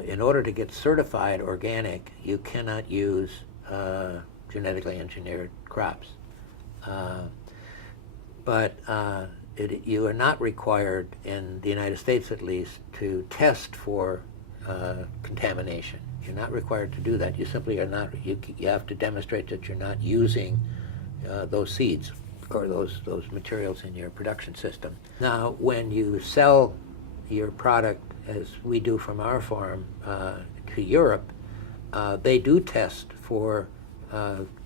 In order to get certified organic, you cannot use genetically engineered crops. But you are not required, in the United States at least, to test for contamination. You're not required to do that. You simply are not. You have to demonstrate that you're not using those seeds or those materials in your production system. Now, when you sell your product, as we do from our farm, to Europe, they do test for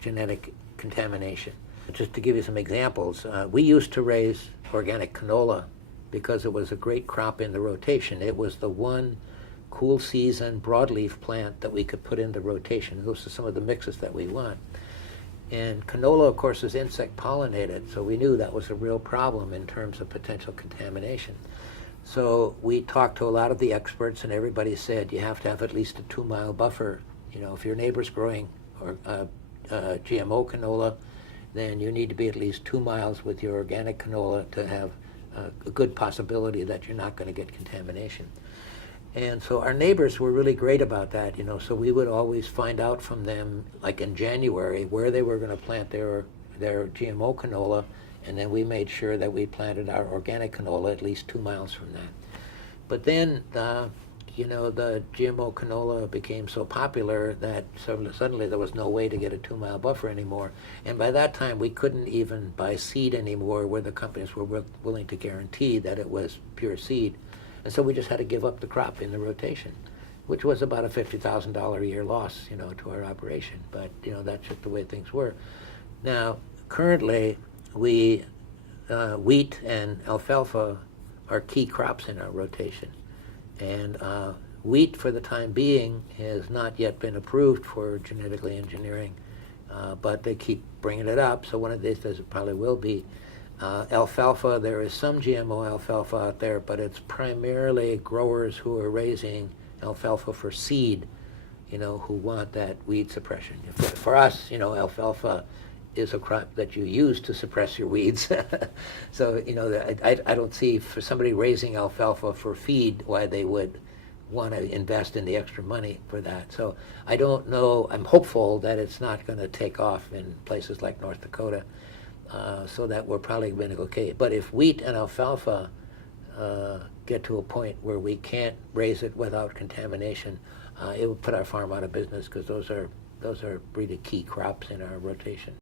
genetic contamination. Just to give you some examples, we used to raise organic canola because it was a great crop in the rotation. It was the one cool season broadleaf plant that we could put into rotation. Those are some of the mixes that we want. And canola, of course, is insect pollinated, so we knew that was a real problem in terms of potential contamination. So we talked to a lot of the experts, and everybody said you have to have at least a 2-mile buffer. You know, if your neighbor's growing GMO canola, then you need to be at least 2 miles with your organic canola to have a good possibility that you're not going to get contamination. And so our neighbors were really great about that, you know, so we would always find out from them, like in January, where they were going to plant their GMO canola, and then we made sure that we planted our organic canola at least 2 miles from that. But then, you know, the GMO canola became so popular that suddenly there was no way to get a 2-mile buffer anymore. And by that time, we couldn't even buy seed anymore where the companies were willing to guarantee that it was pure seed. And so we just had to give up the crop in the rotation, which was about a $50,000 a year loss, you know, to our operation. But, you know, that's just the way things were. Now, currently, wheat and alfalfa are key crops in our rotation. And wheat, for the time being, has not yet been approved for genetically engineering, but they keep bringing it up, so one of these days it probably will be. Alfalfa, there is some GMO alfalfa out there, but it's primarily growers who are raising alfalfa for seed, you know, who want that weed suppression. For us, you know, alfalfa is a crop that you use to suppress your weeds. So, you know, I don't see, for somebody raising alfalfa for feed, why they would want to invest in the extra money for that. So I don't know. I'm hopeful that it's not going to take off in places like North Dakota, so that we're probably going to go okay. But if wheat and alfalfa get to a point where we can't raise it without contamination, it will put our farm out of business, because those are really key crops in our rotation.